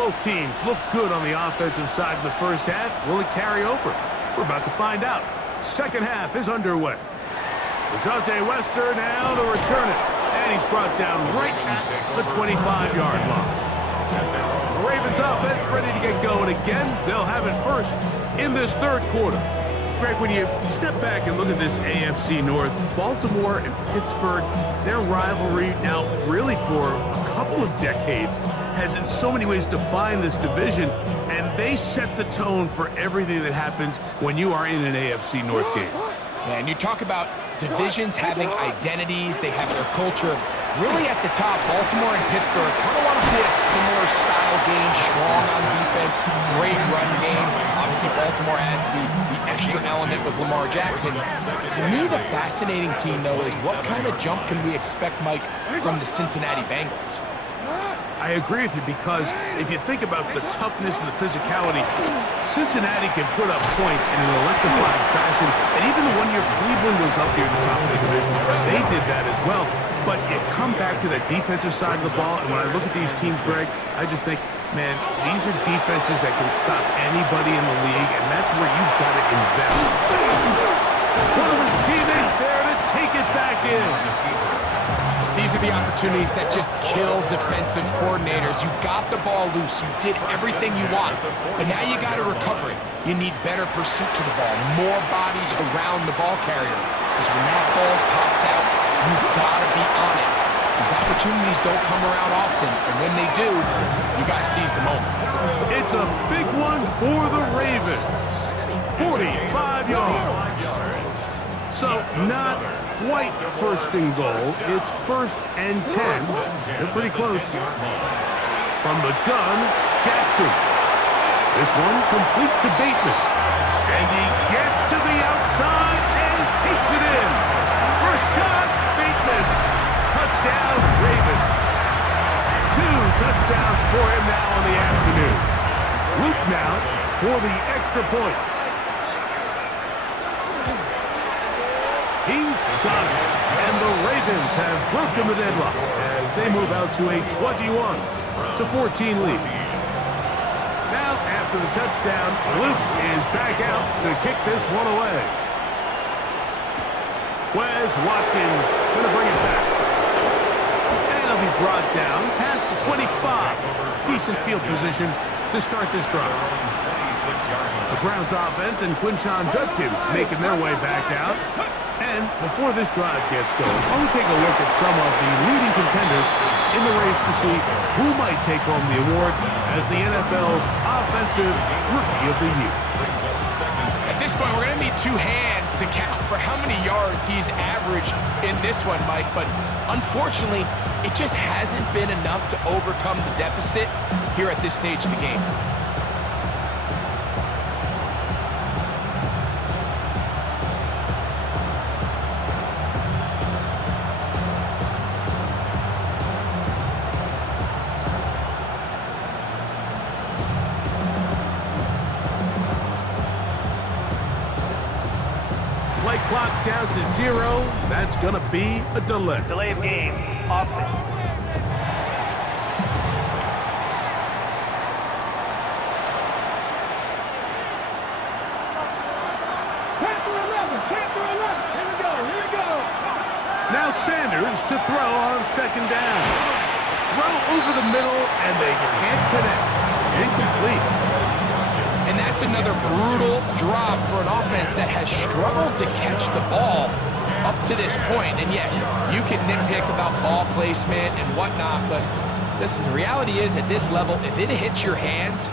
Both teams look good on the offensive side in the first half. Will it carry over? We're about to find out. Second half is underway. DeJounte Wester now to return it. And he's brought down right at the 25-yard line. The Ravens offense ready to get going again. They'll have it first in this third quarter. Greg, when you step back and look at this AFC North, Baltimore and Pittsburgh, their rivalry now really for a couple of decades has in so many ways defined this division, and they set the tone for everything that happens when you are in an AFC North game. And you talk about divisions having identities, they have their culture. Really at the top, Baltimore and Pittsburgh kind of want to play a similar style game, strong on defense, great run game. Obviously, Baltimore adds the extra element with Lamar Jackson. To me, the fascinating team, though, is what kind of jump can we expect, Mike, from the Cincinnati Bengals? I agree with you because if you think about the toughness and the physicality, Cincinnati can put up points in an electrifying fashion. And even the 1 year Cleveland was up here at the top of the division, they did that as well. But you come back to that defensive side of the ball, and when I look at these teams, Greg, I just think, man, these are defenses that can stop anybody in the league, and that's where you've got to invest. One of his teammates there to take it back in. These are the opportunities that just kill defensive coordinators. You got the ball loose. You did everything you want. But now you got to recover it. You need better pursuit to the ball, more bodies around the ball carrier. Because when that ball pops out, you've got to be on it. These opportunities don't come around often. And when they do, you got to seize the moment. It's a big one for the Ravens. 45 yards. So not quite first and goal. It's 1st and 10. They're pretty close. From the gun, Jackson. This one complete to Bateman. And he gets to the outside and takes it in. Rashad Bateman. Touchdown, Ravens. 2 touchdowns for him now on the afternoon. Luke now for the extra point. He's got it, and the Ravens have broken the deadlock as they move out to a 21-14 lead. Now, after the touchdown, Luke is back out to kick this one away. Wes Watkins going to bring it back. And it'll be brought down past the 25. Decent field position to start this drive. The Browns offense and Quinshon Judkins making their way back out. And before this drive gets going, I want to take a look at some of the leading contenders in the race to see who might take home the award as the NFL's Offensive Rookie of the Year. At this point, we're going to need 2 hands to count for how many yards he's averaged in this one, Mike. But unfortunately, it just hasn't been enough to overcome the deficit here at this stage of the game. Clock down to 0. That's going to be a delay. Delay of game. Offense. Now Sanders to throw on 2nd down. Throw over the middle, and they can't connect. Incomplete. And that's another brutal drop for an offense that has struggled to catch the ball up to this point. And yes, you can nitpick about ball placement and whatnot, but listen, the reality is at this level, if it hits your hands,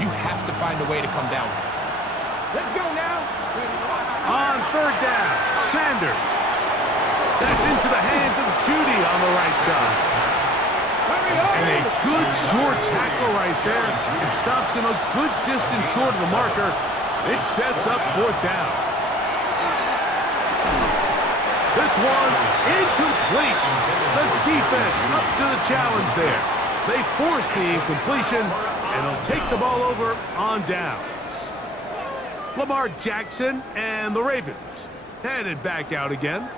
you have to find a way to come down. Let's go now. On 3rd down, Sanders. That's into the hands of Judy on the right side. And a good short tackle right there. It stops him a good distance short of the marker. It sets up 4th down. This one incomplete. The defense up to the challenge there. They force the incompletion, and they'll take the ball over on downs. Lamar Jackson and the Ravens headed back out again.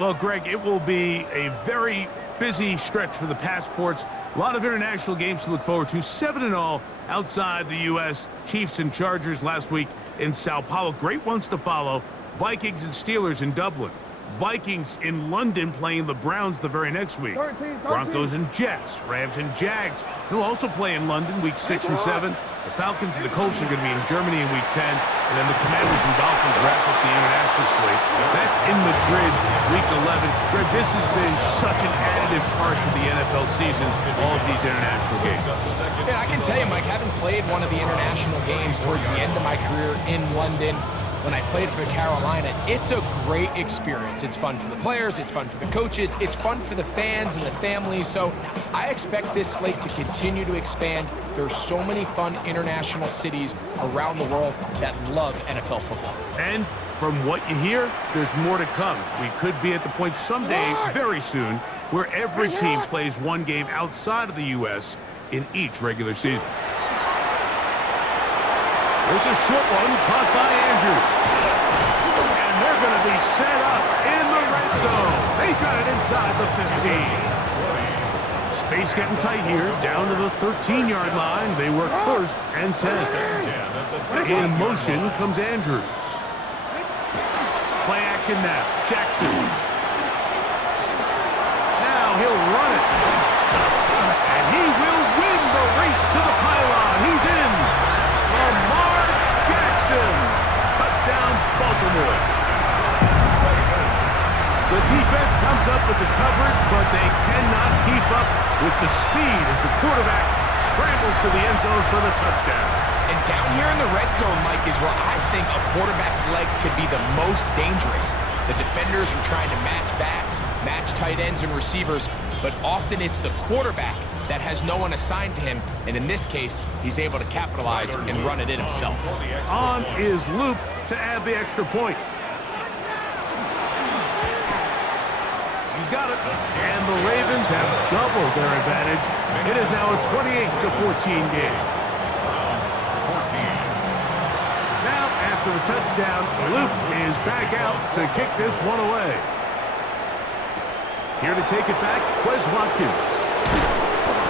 Well, Greg, it will be a very busy stretch for the Passports A lot of international games to look forward to. 7-all outside the U.S. Chiefs and Chargers last week in Sao Paulo. Great ones to follow. Vikings and Steelers in Dublin. Vikings in London playing the Browns the very next week. Broncos and Jets, Rams and Jags. They'll also play in London week 6 and 7. The Falcons and the Colts are going to be in Germany in week 10. And then the Commanders and Dolphins wrap up the international slate. That's in Madrid week 11. Greg, this has been such an additive part to the NFL season, all of these international games. Yeah, I can tell you, Mike, having played one of the international games towards the end of my career in London, when I played for Carolina, it's a great experience. It's fun for the players, it's fun for the coaches, it's fun for the fans and the families. So I expect this slate to continue to expand. There's so many fun international cities around the world that love NFL football. And from what you hear, there's more to come. We could be at the point someday, very soon, where every team plays one game outside of the U.S. in each regular season. There's a short one caught by Andrews. And they're going to be set up in the red zone. They got it inside the 15. Space getting tight here, down to the 13-yard line. They work 1st and 10. In motion comes Andrews. Play action now. Jackson. Now he'll run it. And he will win the race to the pylon. He's in. Lamar Jackson. Touchdown, Baltimore. The defense comes up with the coverage, but they cannot keep up with the speed as the quarterback scrambles to the end zone for the touchdown. And down here in the red zone, Mike, is where I think a quarterback's legs could be the most dangerous. The defenders are trying to match backs, match tight ends and receivers, but often it's the quarterback that has no one assigned to him, and in this case, he's able to capitalize and run it in himself. On is Luke to add the extra point. He's got it, and the Ravens have doubled their advantage. It is now a 28-14 game. Now, after the touchdown, Luke is back out to kick this one away. Here to take it back, Quez Watkins.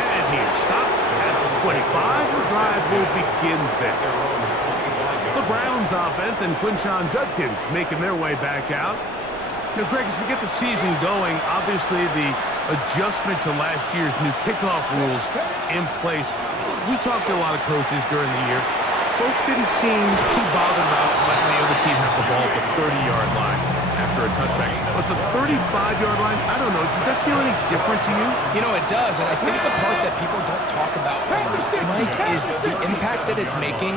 And he's stopped at the 25. The drive will begin there. The Browns offense and Quinshon Judkins making their way back out. Now, Greg, as we get the season going, obviously the adjustment to last year's new kickoff rules in place. We talked to a lot of coaches during the year. Folks didn't seem too bothered about letting the other team have the ball at the 30-yard line after a touchback. But the 35-yard line, I don't know, does that feel any different to you? You know, it does, and I think the part that people don't talk about, Mike, is the impact that it's making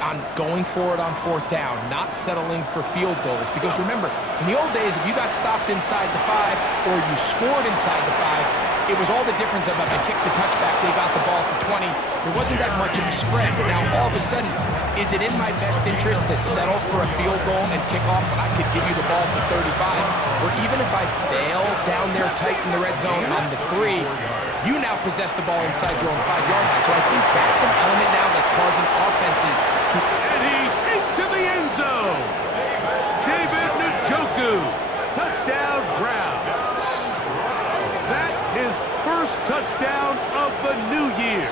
on going forward on 4th down, not settling for field goals. Because remember, in the old days, if you got stopped inside the 5 or you scored inside the 5, it was all the difference of if they kicked a touchback, they got the ball at the 20. There wasn't that much of a spread. But now, all of a sudden, is it in my best interest to settle for a field goal and kick off when I could give you the ball at the 35? Or even if I fail down there tight in the red zone on the 3, you now possess the ball inside your own 5-yard line. So I think that's an element now that's causing offenses to... And he's into the end zone. David Njoku. Touchdown, Browns. That is first touchdown of the new year.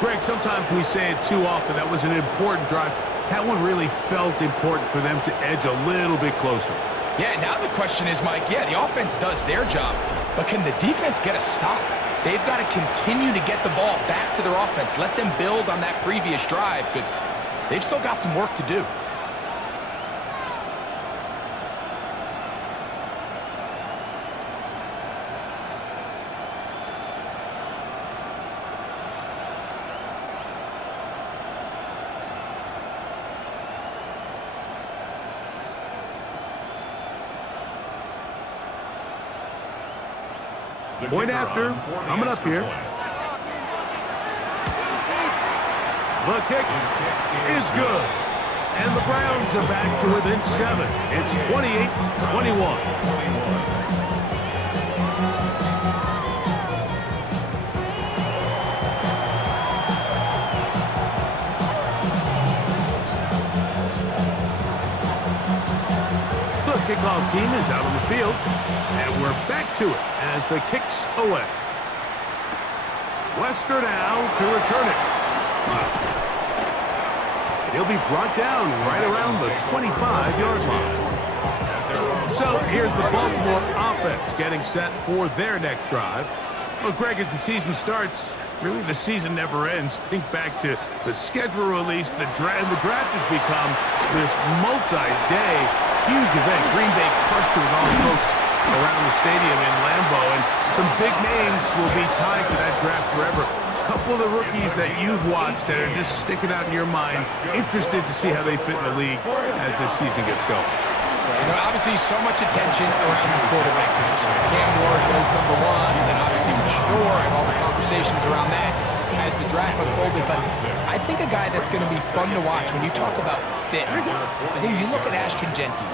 Greg, sometimes we say it too often. That was an important drive. That one really felt important for them to edge a little bit closer. Yeah, now the question is, Mike, yeah, the offense does their job, but can the defense get a stop? They've got to continue to get the ball back to their offense. Let them build on that previous drive because they've still got some work to do. Point after, coming up here. The kick is good. And the Browns are back to within 7. It's 28-21. kickoff team is out on the field, and we're back to it as the kick's away. Wester now to return it. And he'll be brought down right around the 25-yard line. So here's the Baltimore offense getting set for their next drive. Well, Greg, as the season starts, really the season never ends. Think back to the schedule release, the draft has become this multi-day huge event. Green Bay crushed it with all the folks around the stadium in Lambeau, and some big names will be tied to that draft forever. A couple of the rookies that you've watched that are just sticking out in your mind, interested to see how they fit in the league as this season gets going. Obviously, so much attention around the quarterback position. Cam Ward goes number one, and then obviously Shore and all the conversations around that as the draft unfolded. But I think a guy that's going to be fun to watch when you talk about fit, I think you look at Ashton Genty.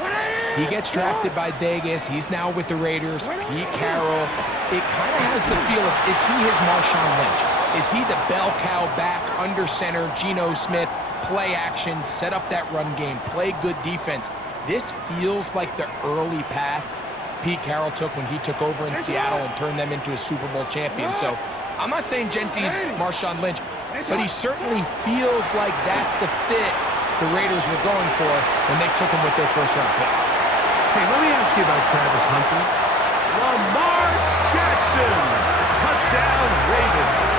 He gets drafted by Vegas. He's now with the Raiders. Pete Carroll. It kind of has the feel of, is he his Marshawn Lynch? Is he the bell cow back under center, Geno Smith, play action, set up that run game, play good defense? This feels like the early path Pete Carroll took when he took over in Seattle and turned them into a Super Bowl champion. So I'm not saying Genty's Marshawn Lynch, but he certainly feels like that's the fit the Raiders were going for when they took him with their first-round pick. Hey, let me ask you about Travis Hunter. Lamar Jackson, touchdown Ravens.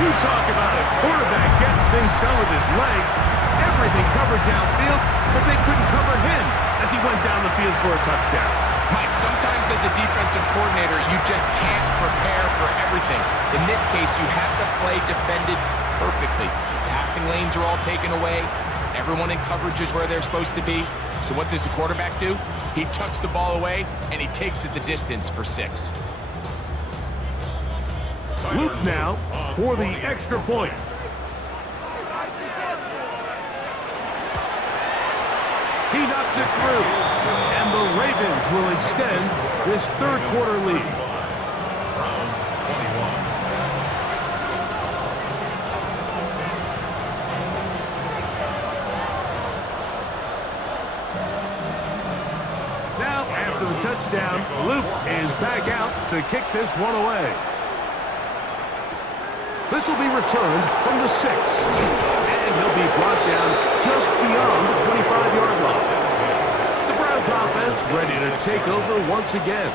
You talk about a quarterback getting things done with his legs. Everything covered downfield, but they couldn't cover him as he went down the field for a touchdown. Mike, sometimes as a defensive coordinator, you just can't prepare for everything. In this case, you have the play defended perfectly. Passing lanes are all taken away. Everyone in coverage is where they're supposed to be. So what does the quarterback do? He tucks the ball away, and he takes it the distance for 6. Luke now for the extra point. He knocks it through, and the Ravens will extend this third-quarter lead. Now, after the touchdown, Luke is back out to kick this one away. This will be returned from the 6, and he'll be brought down just beyond the 25-yard line. The Browns offense ready to take over once again.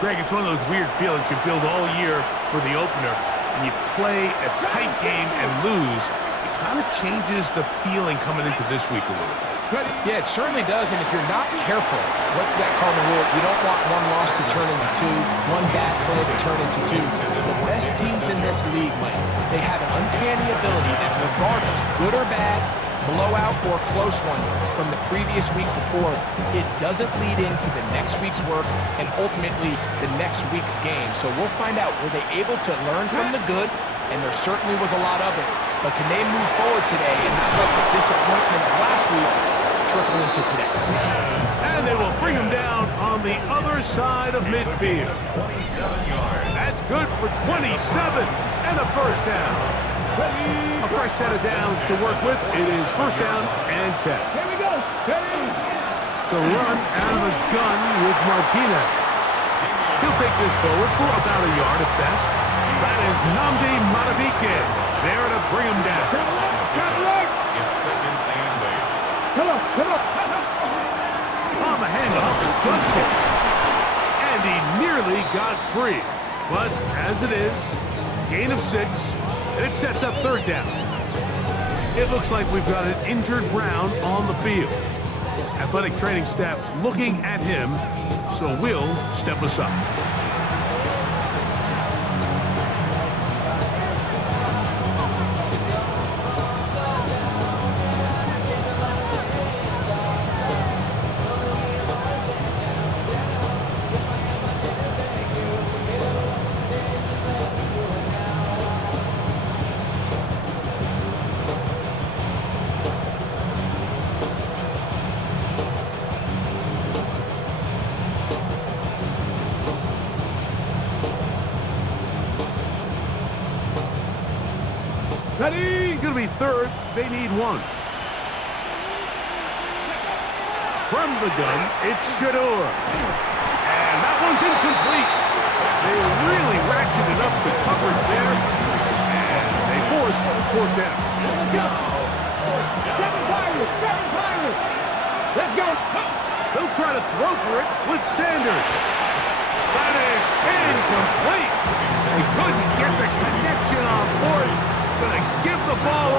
Greg, it's one of those weird feelings you build all year for the opener, and you play a tight game and lose. It kind of changes the feeling coming into this week a little bit. Yeah, it certainly does, and if you're not careful, what's that cardinal rule? You don't want one loss to turn into 2, one bad play to turn into 2. The best teams in this league, Mike, they have an uncanny ability that regardless, good or bad, blowout or close one from the previous week before, it doesn't lead into the next week's work and ultimately the next week's game. So we'll find out, were they able to learn from the good? And there certainly was a lot of it. But can they move forward today and not let the disappointment of last week trickle into today? And they will bring him down on the other side of midfield. That's good for 27 and a first down. A fresh set of downs to work with. It is first down and 10. Here we go. To run out of the gun with Martinez. He'll take this forward for about a yard at best. That is Nnamdi Madubuike there to bring him down. It's second and 8. Come on. On the handoff, jump kick. And he nearly got free. But as it is, gain of 6, and it sets up third down. It looks like we've got an injured Brown on the field. Athletic training staff looking at him, so we'll step aside. Ready? Going to be third. They need 1. From the gun, it's Shador. And that one's incomplete. They really ratcheted up the coverage there. And they force fourth down. Let's go. Seven Pirates. Let's go. They'll try to throw for it with Sanders. That is incomplete. They couldn't get the connection on fourth. Gonna give the ball over.